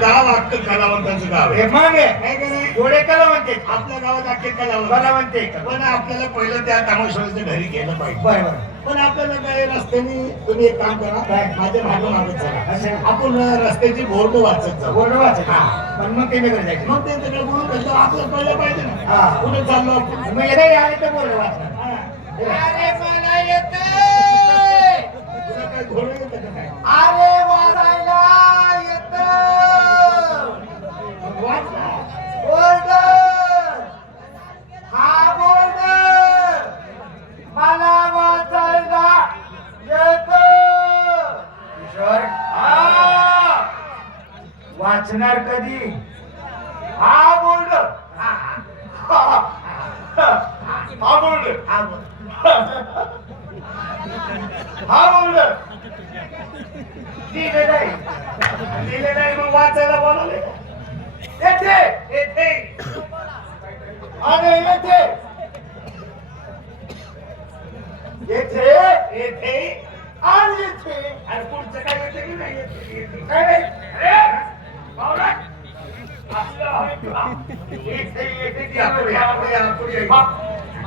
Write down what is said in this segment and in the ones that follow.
गाव अख्खं कलावंतांचं गाव आहे. मागे आहे का नाही? थोडे कलावंत आहेत. आपल्या गावात अख्खे कलावंत कलावंत आहे का? पण आपल्याला पहिलं त्या तामशेच्या घरी गेलं पाहिजे. बरोबर. पण आपल्याला काय रस्त्याने तुम्ही एक काम करा, काय? माझ्या मागं मागत असं? चला, आपण रस्त्याची बोर्ड वाचत जाऊ. बोर्ड वाचत. हा. पण मग ते नगर जायचं. मग त्यांच्याकडे बोलून कसं आपल्याला कळलं पाहिजे ना. हा. कुठे चाललो आपण. मग येणं आले तर बोर्ड वाचणार. हा. अरे मला येते. तुला काय घोडं येतं का काय? अरे वाचायला येतं. मग वाच ना. बोर्ड. हा बोर्ड मला वाचायला येतं. किशोर. हा. वाचणार कधी? हा बोर्ड. हा बोर्ड. हा बोल. हा बोर्ड. दिले नाही. दिले नाही मग वाचायला बोलावले. येथे. येथे. अरे येथे. येथे. येथे. आणि येथे. अरे पुढचं काय येते की नाही येते? येते. काय नाही. अरे, बावळा. असलं आहे का? येथे येथे या पुढे, या पुढे, या पुढे.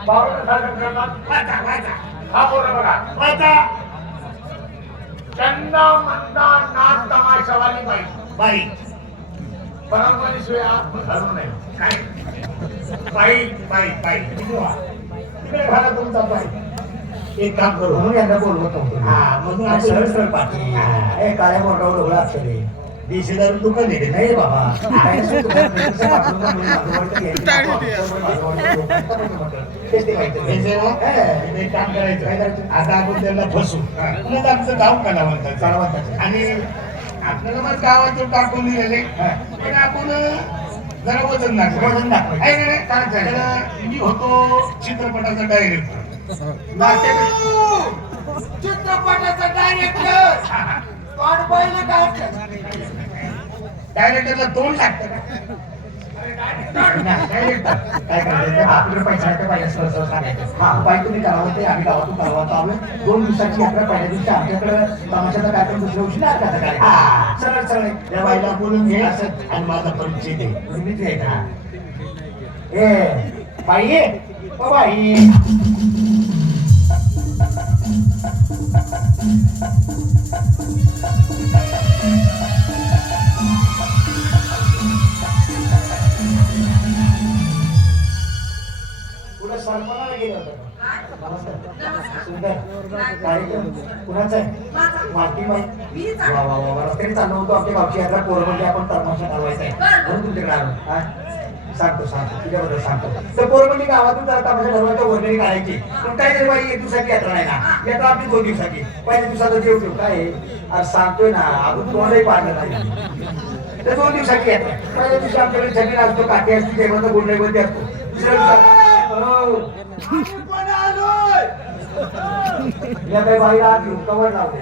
बावळा सारखं करतात. वाचा, वाचा. हा बोर्ड बघा. वाचा. चंदा मंदा नाच तमाशावाली बाई. बाई. परंपरेशिवाय आत घालू नये. काय? बाई, बाई, बाई. तिकडे घाला तुमचा बाई. एक काम करू. म्हणून यांना बोलवत होतो. हा, म्हणून आणि सरळ सरळ आपण पाठी. हा. हे काळ्या बोर्डावर ढोबळा अक्षरे. देशी दारू दुकान आहे. नाही बाबा. काही नसतं तुम्हाला पैसे पाठवून का मुली माझ्यावरती घ्यायची. माझ्यावरती लोकांचं म्हटलं. तेच ते माहिती आहे. हे ना, हे. एक काम करायचं. काय करायचं? आता आपण त्यांना फसू. पुन्हा आमचं गाव कलावंताचं. कलावंताचं. आणि आपल्याला मग गावातून टाकून दिलेले. पण आपण जरा वजन दाखवायचं. वजन दाखवायचं. आहे का नाही? काय करायचं? तर मी होतो चित्रपटाचा डायरेक्टर. चित्रपटाचा डायरेक्टर. कोण पहिलं काय? डायरेक्टरला तोंड लागतं का? डायरेक्टर. काय करायचं? आपल्याला पैशाचं पाहिजे असं असं सांगायचं. हा उपाय तुम्ही करावं ते आम्ही गावातून करावं आलो. 2 दिवसाची यात्रा पहिल्या दिवशी आमच्याकडे तमाशाचा कार्यक्रम दुसऱ्या दिवशी नाटकाचा कार्यक्रम. हा. सरळ सरळ त्या बाईला बोलून घे आणि माझा परिचय दे. तुम्हीच आहे का? ए बाई ओ बाई. पुढे सरपणाला गेलं होतं. नमस्कार. सुंदर कार्यक्रम कुणाचा आहे? मालकी बाई. वा वा वा. रस्त्याने चाललो होतो आमच्या गावची यात्रा पोरबंदी आपण तमाशा ठरवायचा आहे म्हणून तुमच्याकडे आलो. हा? सांगतो तुझ्याबद्दल सांगतो. तर पोरबंदी गावातून जरा तमाशा ठरवायचा वर्गणी काढायची. पण काय तरी बाई 1 दिवसाची यात्रा नाही ना. यात्रा आपली 2 दिवसाची. पहिल्या दिवसाचा जेव ठेव काय आहे? अरे सांगतोय ना अजून तोंडही पाडलं नाही. तर 2 दिवसाची यात्रा. पहिल्या दिवशी आमच्याकडे जमीन असतो काठी असते जेवणाचा गुंडवरती असतो. दुसऱ्या दिवसात पण आलोय. या काही बाईला घेऊन कवर लावले.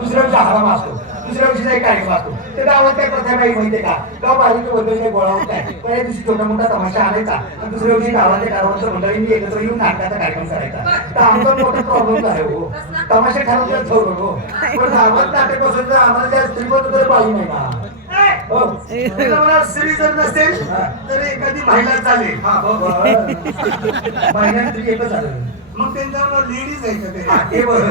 दुसऱ्या दिवशी हराम असतो. दुसऱ्या दिवशी एक कार्यक्रम असतो. तर गावात काय प्रथा काही माहितीये का? गाव बाजूचे वगैरे गोळा होत आहे. पहिल्या दिवशी छोटा मोठा तमाशा आणायचा आणि दुसऱ्या दिवशी गावातल्या कारवांच्या मंडळींनी एकत्र येऊन नाटकाचा कार्यक्रम करायचा. तर आमचा मोठा प्रॉब्लेम आहे हो. तमाशा ठरवलं ठरवलं हो. पण गावात नाटक बसून जर आम्हाला त्या स्त्रीबद्दल तरी पाहिजे नाही का? हो. मला स्त्री जर नसेल तर एखादी महिला चालेल. महिन्यात तरी एकच आलं. मग त्यांच्यावर लेडीज आहे का ते? हे बरं.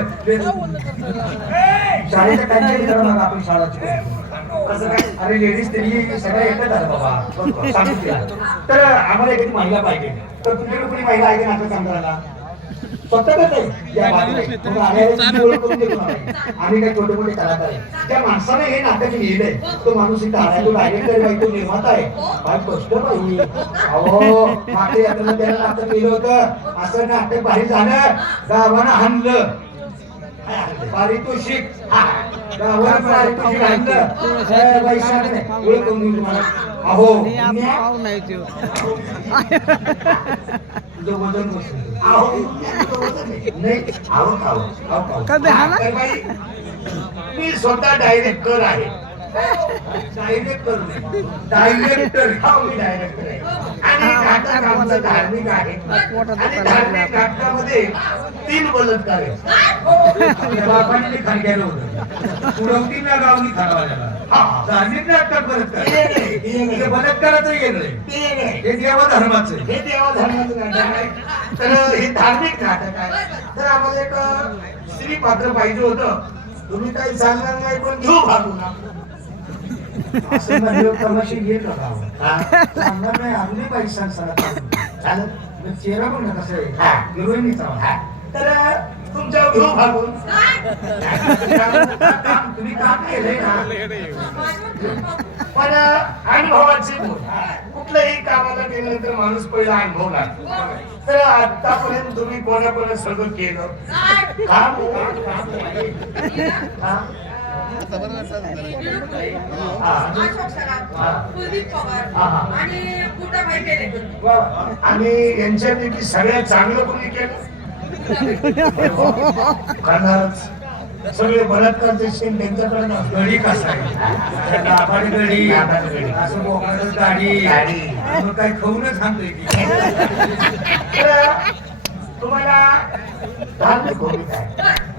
शाळेच्या टाइमच्या जरा मग आपण शाळा कसं काय? अरे लेडीज तरी सगळं एकच आलं बाबा. सांगू तिला. तर आम्हाला एखादी महिला पाहिजे. तर तुझ्याकडे कोणी महिला आहे का नाटक काम करायला? स्वतःच आहे या बाजूला. मग आम्ही ओळख करून देतो ना. आम्ही काही छोटे मोठे कलाकार आहे. त्या माणसाने हे नाटक लिहिलंय तो माणूस इथं आहे. तो डायरेक्टर बाई, तो निर्माता आहे. बाई कष्ट बाई. अहो मागे यात्रेला त्याला नाटक लिहिलं होतं. असं नाटक बाहेर झालं गावानं हाणलं. पारितोषिक गावानं पारितोषिक हाणलं. पैसा नाही ओळख करून देऊ तुम्हाला. अहो तुझं वजन बसलं. नाही आहो मी स्वतः डायरेक्टर आहे. डायरेक्टर मी डायरेक्टर आहे. आणि नाटक आमचं धार्मिक आहे आणि धार्मिक नाटकामध्ये 3 बलात्कार आहेत. आपल्या बापाने ते खाण केलं होतं उडवतीला गावनी खावायला धार्मिक नाटकात बलात्कार बलात्काराचं वेगळं हे देवा धर्माचं हे देवा धर्माचं नाटक आहे. तर हे धार्मिक नाटक आहे. तर आम्हाला एक स्त्री पात्र पाहिजे होतं. तुम्ही काही सांगणार नाही पण घेऊ भागू ना. असं म्हणजे तमाशे येत का सांगणार नाही अजूनही पाहिजे सांग चालत चेहरा बघ ना कसं आहे हिरोईनीचा. तर तुमच्या घेऊ भागून तुम्ही काम केलंय ना पण अनुभवाचे बोल. कुठल्याही कामाला गेल्यानंतर माणूस पहिला अनुभवला. तर आतापर्यंत तुम्ही कोणाकोणा सगळं केलं काम आणि यांच्यापैकी सगळ्यात चांगलं कोणी केलं खरंच सगळे बलात्कारचे शेण त्यांच्याकडे ना. गडी कसा आहे आपण गडी असं मोकळं गाडी मग काही खाऊनच सांगतोय तुम्हाला धार्मिक भूमिका आहे.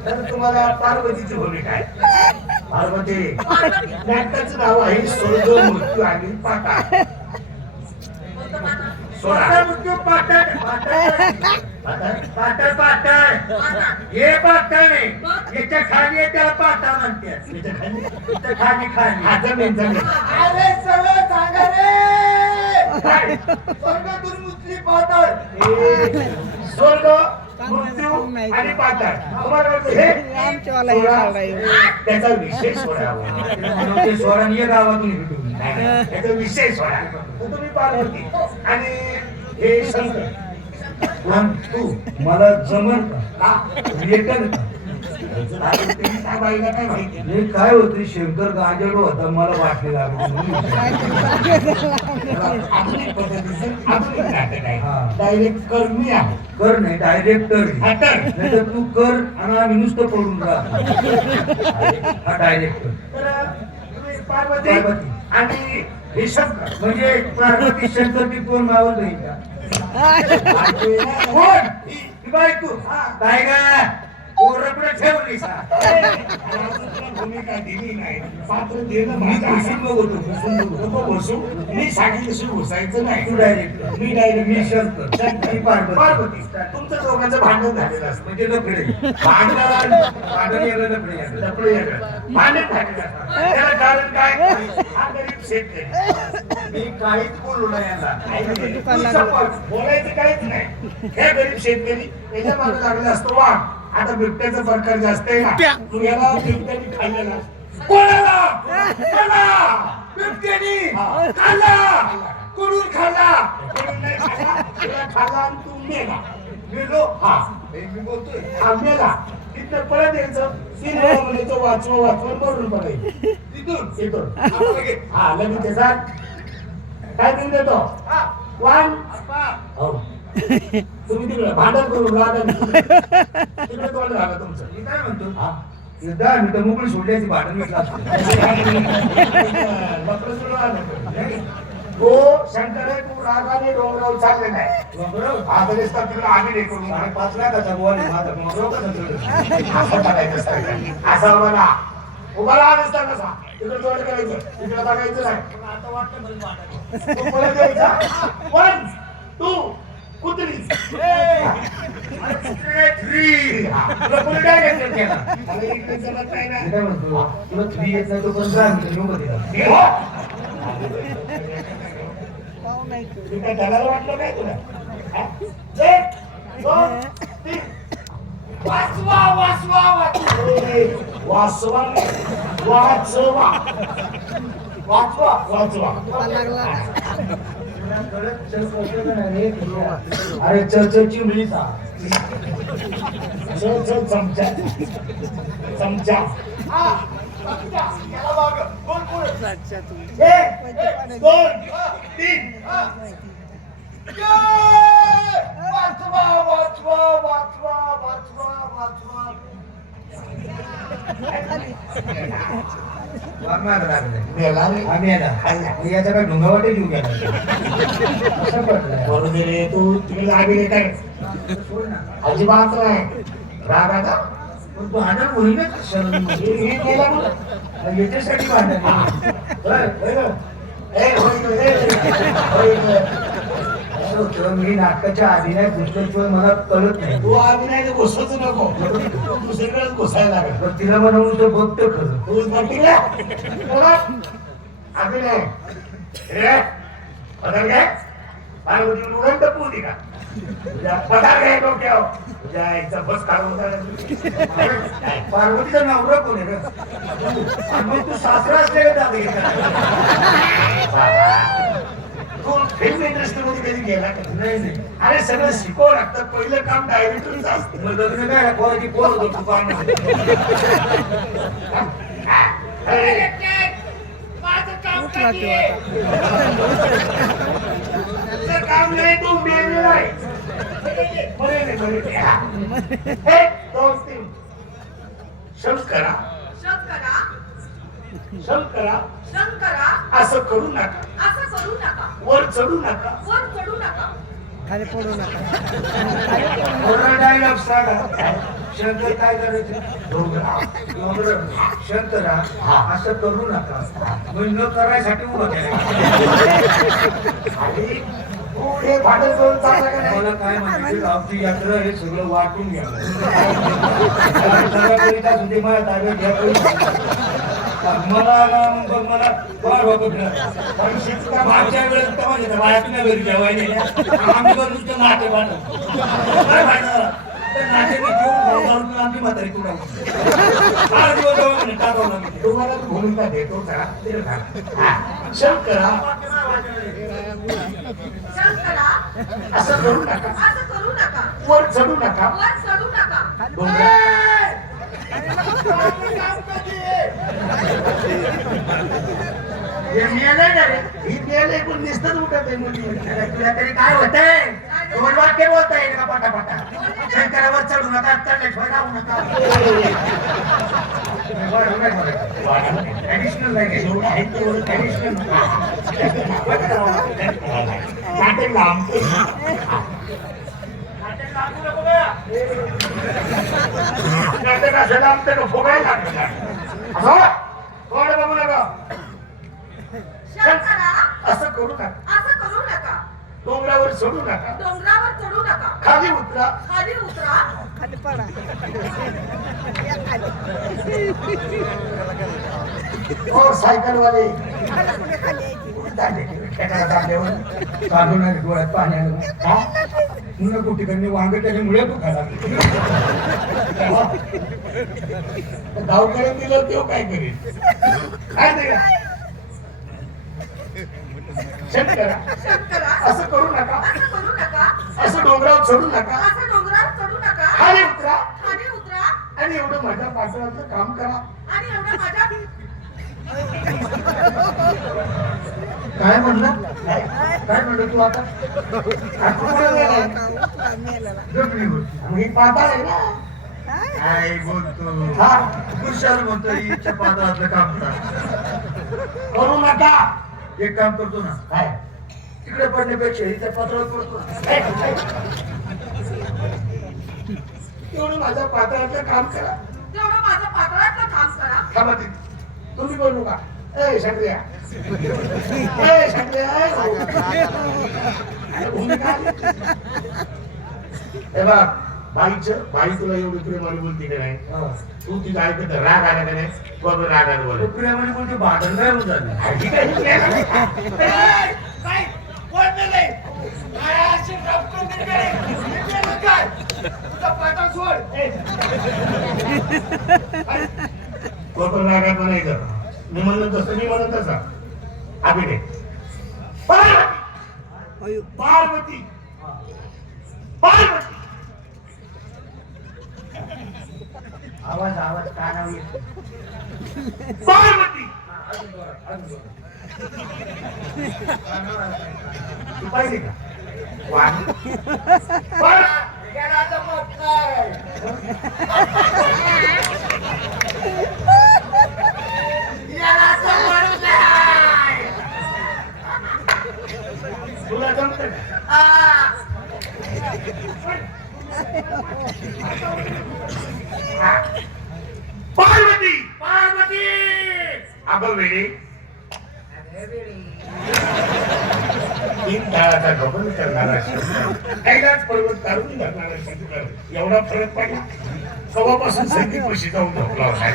तर तुम्हाला पार्वतीची भूमिका आहे. पार्वती नाटकाचं नाव आहे स्वर्ग मृत्यू आणि पाताळ. स्वर्ग मृत्यू पातळ पातळ पातळ हे पातळ नाही याच्या खाली त्याला पातळ म्हणते खाली खाली आता जमीन अरे सगळं सांगा रे स्वर्गातून मुसली पातळ स्वर्ग मृत्यू आणि पाताळ. तुम्हाला वाटतं हे त्याचा विषय सोडावा. स्वरान ये गावातून भेटून त्याचा विषय सोडा. तर तुम्ही पार्वती आणि हे शंकर. तू मला जमन का लेटर त्या बाईला काय माहिती हे काय होते शंकर गाजर होता मला वाटले आधुनिक पद्धतीचं आधुनिक नाटक आहे. डायरेक्ट कर्मी आहे. कर नाही डायरेक्टर नाटक नाही तर तू कर आणि आम्ही नुसतं पडून राहतो हा डायरेक्टर. तर तुम्ही पार्वती आणि हे शंकर म्हणजे पार्वती शंकर ती कोण मावत नाही का कोण ही बायको काय का ओरकडे ठेवली भूमिका दिली नाही. पात्र देणं मी खुशी बघतो नको बसू. मी सांगितलं घुसायचं नाही. तू डायरेक्ट मी डायरेक्ट मी शंकर पार्वती. तुमचं दोघांचं भांडण झालेलं असतं. म्हणजे लफडे भांडण वेगळं लफडे भांडण झालेलं असतं. त्याला कारण काय हा गरीब शेतकरी. मी काहीच बोललो नाही यांना बोलायचं काहीच नाही. हे गरीब शेतकरी त्याच्या मागे लागले असतो वाघ. आता बिबट्याचा प्रकार जास्त आहे ना. तू याला बिबट्याने खाल्लेला कोणाला बिबट्याने खाल्ला कुडून खाल्ला नाही खाल्ला तुला खाल्ला आणि तू मेला. मेलो हा मी बोलतोय हा मेला. तिथं परत यायचं 3 वेळा म्हणायचं वाचवा बरोबर पडायचं तिथून हा लगेच त्याचा काय देऊन देतो 1 हो तुम्ही तिकडे भांडण करून राहता तिकडे तोंड झालं तुमचं. मी काय म्हणतो 10 मिनिटं मोकळी सोडल्याची भांडण भेटला तो शंकर आहे. तू रागाने डोंगरावर चालले नाही. आता दिसतात तिकडे आम्ही नाही करून 5 लाखाचा बोल असं टाकायचं असतं. असं मला उभा राहा नसता कसा तिकडे तोंड करायचं तिकडे बघायचं नाही. आता वाटतं तू परत यायचा 1 2 कुत्री तुला काय केलं मला इकडे जमत नाही ना. काय म्हणतो तुला 3 येत नाही तो पण 10 मिनिटं नको दिला तुम्ही काय धडायला वाटलं काय तुला 1 2 3 वाचवा वाचवा वाचवा वाचवा वाचवा वाचवा अरे चर्चची मुलीचा चमचा चमचा 1 2 3 वाचवा वाचवा वाचवा वाचवा वाचवा वाघमाग लागले मेला रे. आम्ही याला याच्या काय ढुंगावाटे जीव गेला कसं पडलं बरोबर रे तू तिकडे अभिनय काय सोड ना अजिबात नाही राग आता पण तू भांडण होईल ना हे गेला कुठं? याच्यासाठी भांडण होय, होय ना? ए, होय, होय, होय. असं होतं मी नाटकाच्या आधी नाही घुसल्याशिवाय मला कळत नाही तू अभिनय घुसवच नको तू दुसरीकडेच घुसायला लागेल पण तिला म्हणून तर बघतो खरं तू बघितलं अभिनय रे पदार घे पार्वती उडून तर पूर्वी का तुझ्या पदार घे डोक्यावर तुझ्या आईचा बस काढून पार्वतीचा नवरा कोण आहे रे? आणि मग तू सासरा असलेला दावे तू फिल्म इंडस्ट्री मध्ये कधी गेला का नाही नाही अरे सगळं शिकवावं लागतं पहिलं काम डायरेक्टरचं असतं मग लग्न काय पोराची पोर होतो तू काम अरे, माझं काम कधी आहे? तुझं काम नाही तू मेलेला आहे बरे बरे हा. एक, दोन, तीन. शंकरा शंकरा शंकरा शंकरा असं करू नका असं करू नका वर चढू नका वर चढू नका खाली पडू नका डायलॉग सांगा शंकर काय करायचं डोंगराव. शंकरा असं करू नका मग न करायसाठी उभं केलं आणि पुढे भाडं करून चालला का नाही? मला काय म्हणायचं गावची यात्रा हे सगळं वाटून घ्या सुद्धा माझ्या ताब्यात घ्या मला मग मला फार वापरत पैशाचं काम मागच्या वेळेस तर माझ्या बाळातून घरी जेवायला आम्ही पण नुसतं नाते वाटत काय भांडण? त्या नात्याने जेवून घालून आमची म्हातारी तुला फार दिवस जेवण म्हणे, टाकावं लागेल. तुम्हाला भूमिका देतो जरा दीर्घ हा. शंकरा शंकरा असं करू नका असं करू नका वर चढू नका वर चढू नका डोंगरावर हे मेलंय ना रे. ही गेले पण दिसतच उठत आहे मुली तुला तरी काय होतंय दोन वाक्य बोलता येईल का पाटा शंकरावर चढू नका चढल्याशिवाय जाऊ नका ऍडिशनल नाही एवढं आहे तेवढं ऍडिशनल नाटक लांब नाटक असं लांबतं का फुगायला लागतं असं कोण बघू नका शंकरा असं करू नका असं करू नका डोंगरावर चढू नका डोंगरावर चढू नका खाली उतरा खाली उतरा खाली पडा या खाली हो सायकलवाले खाली कुठे खाली यायची काढून आले डोळ्यात पाणी आलं म्हणून कुठे त्यांनी वांग त्याच्यामुळे तू खाला गावकडे दिलं तेव्हा काय करेल काय ते शंकरा शंकरा असं करू नका असं करू नका असं डोंगरावर चढू नका असं डोंगरावर चढू नका खाली उतरा खाली उतरा आणि एवढं माझ्या पात्रातलं काम करा आणि एवढं माझ्या काय म्हणलं काय म्हणतो तू आता आता कुठे गेलाय? मग ही पाताळ आहे ना काय बोलतो हा कुशाल म्हणतो इच्छा पात्रातलं काम करू नका एक काम करतो ना काय तिकडे पडण्यापेक्षा इथं पत्रात पडतो एवढं माझ्या पात्रातलं काम करा तेवढं माझ्या पात्रातलं काम करा थांबा तिथे. तुम्ही बोलू का ए शंकर्या ए शंकर्या अरे भूमिका आली. हे बघ बाई तुला एवढी प्रेमाने बोलते का नाही तू तिचं ऐकत राग आला का नाही तू आपण रागाने बोल प्रेमाने कोणते भांडण नाही होत झालं तो पण रागात म्हणायचं मी म्हणलं तसं मी म्हणत तसा अभिनय पार्वती पार्वती पार्वती आवाज आवाज कानावर येतो पार्वती तू पाहिजे का वाह. याला जमत नाही. तुला जमत पार्वती पार्वती अगं वेळी तीन काळाचा गमन करणारा शंकर, कैलास पर्वत तारून धरणारा शंकर, एवढा फरक पडला. कवापासून संगीत कशी जाऊन झोपला होता.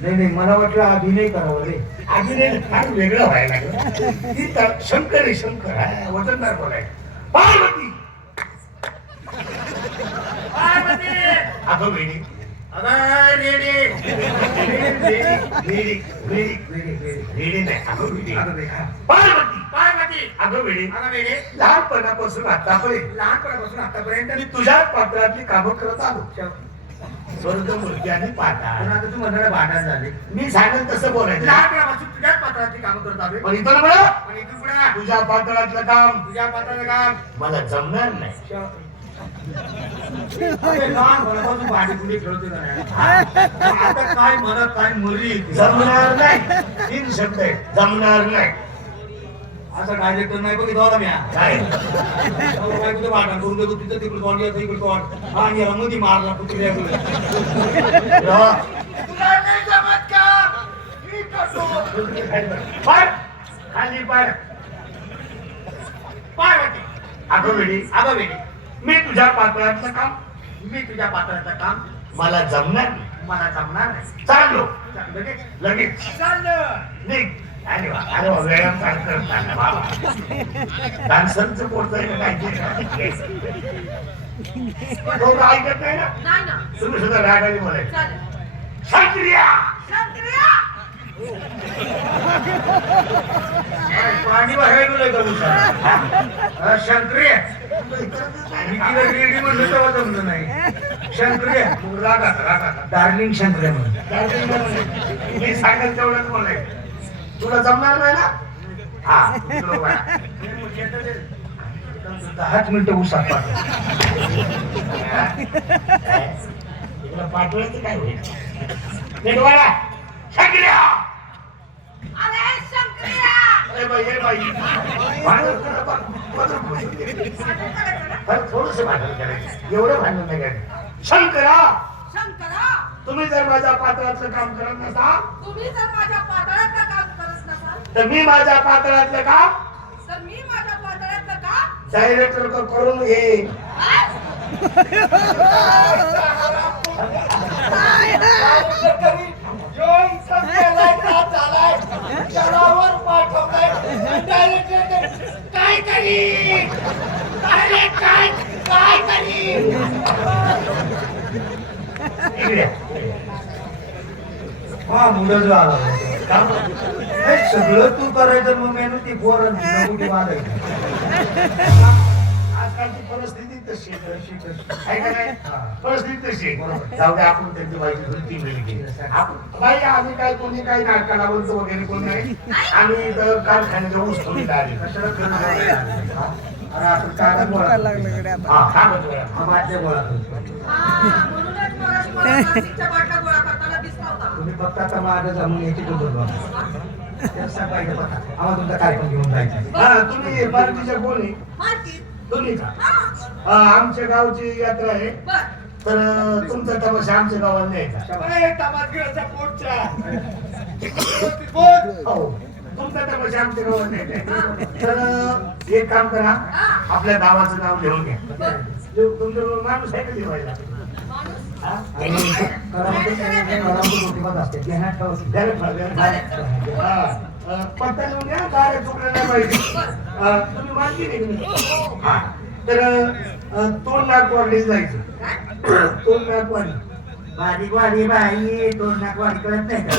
नाही मला वाटलं अभिनय करावं रे. अभिनय फार वेगळं व्हायला लागलं. ती शंकर आहे शंकर, वजनदार बोलाय. पार्वती पार्वती अगं वेडी पार्वती पार्वती अगं वेळी लहानपणापासून आतापर्यंत मी तुझ्याच पात्रातली कामं करत आलो. स्वर्ग मूर्ती आणि पाताळ. आता तू म्हणणार भांडण झाले. मी सांगेन तसं बोलायचं. लहानपणापासून तुझ्याच पात्रातली कामं करत आलोय. पण इथं म्हणा तुझ्या पात्रातलं काम मला जमणार नाही. लहानपणापासून भांडी खेळतो का नाही? आता काय मला काय मुली जमणार नाही. तीन शब्द आहे, जमणार नाही. असं डायरेक्टर नाही बघितलं होता मी. काय कुठे भांडण करून देतो तिथं तिकडे तोंड येतो इकडे तोंड आणि याला मध्ये मारला कुत्र्या खाली पाड. पार्वती अगं वेळी मी तुझ्या पात्रातलं काम मला जमणार नाही. चाललो लगेच निघ. अरे वा व्यायाम करताना बाबा डान्सरचं पोट जाईल काय ऐकत नाही ना. नाही ना. तुम्ही सुद्धा रागाने बोलायचं. चालेल. क्षत्रिया पाणी भरायला गेलोय का तुझा शंकरी म्हणलं तेव्हा जमलं नाही. शंकरी रागात डार्लिंग शंकरी म्हणून मी सांगेल तेवढंच बोलायचं. तुला जमणार नाही ना. हा 10 मिनिटं उसात पाठवायचं काय होईल. नेटवाला शंकर्या अरे शंकरिया. थोडस भांडण करायचं, एवढं भांडण नाही करायचं. शंकरा तुम्ही जर माझ्या पात्रातलं काम करत नसाल तुम्ही जर माझ्या पातळातलं काम करत नसाल तर मी माझ्या पात्रातलं काम तर मी माझ्या पातळातलं काम डायरेक्टर करून घेईन. काय करी हा मुलं जो आला सगळं तू करायचं मग मेनू ती पोर वाजायची. आजकालची परिस्थिती तशी आहे का नाही. परिस्थिती तशी जाऊ दे. आपण त्यांची बाईची वृत्ती मिळली. बाई आम्ही काय कोणी काही नाटकाला बोलतो वगैरे कोण नाही. आम्ही कारखान्याच्या ऊस थोडी आली. अरे आपण कागद गोळा कागद गोळा माझ्या गोळा म्हणूनच मगाशी मला प्लास्टिकच्या बाटल्या गोळा करताना दिसला होता. तुम्ही फक्त आता मागं जमून याची पाहिजे बघा. आम्हाला तुमचा कार्यक्रम घेऊन जायचा. हा तुम्ही बालकीच्या कोणी माहिती. तुम्ही का हा. आमच्या गावची यात्रा आहे. बर. तर तुमचा तमाशा आमच्या गावात न्यायचा. हो तुमचा तमाशा आमच्या गावात न्यायचा. तर एक काम करा, आपल्या गावाचं नाव लिहून घ्या. तुमचं माणूस आहे का लिहायला. पत्ता लिहून घ्या. काय चुकलं नाही पाहिजे. तुम्ही मानली नाही. तर तोंड नागवाडी जायचं. तोंड नागवाडी बारीक वाडी बाई दोन नाक वाडी कळत नाही का.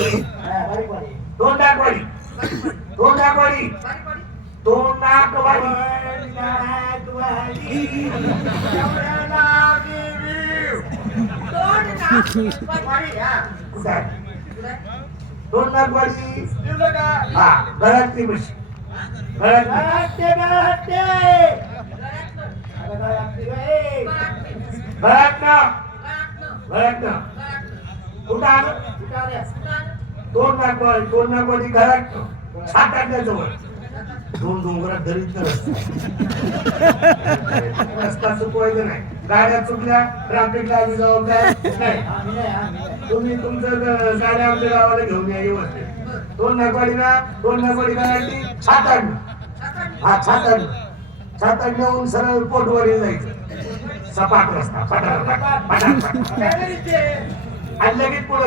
तोंड नागवाडी तोंड नागवाडी तोंड नागवाडी दोन नागवाडी. हा घरातली बशी घरात ना कुठं आलं दोन नागवाडी घरात सातारण्याजवळ दोन डोंगरात दरीत रस्ता चुकवायचा नाही. गाड्या चुकल्या ट्रॅफिकला आम्ही जबाबदार नाही. तुम्ही तुमचं गाड्या आमच्या गावाला घेऊन या व्यवस्थित. दोन नागवाडी घराची छाताडण्याहून सरळ पोटवरी जायचं. सपाट रस्ता पटार आणि लगेच पुढे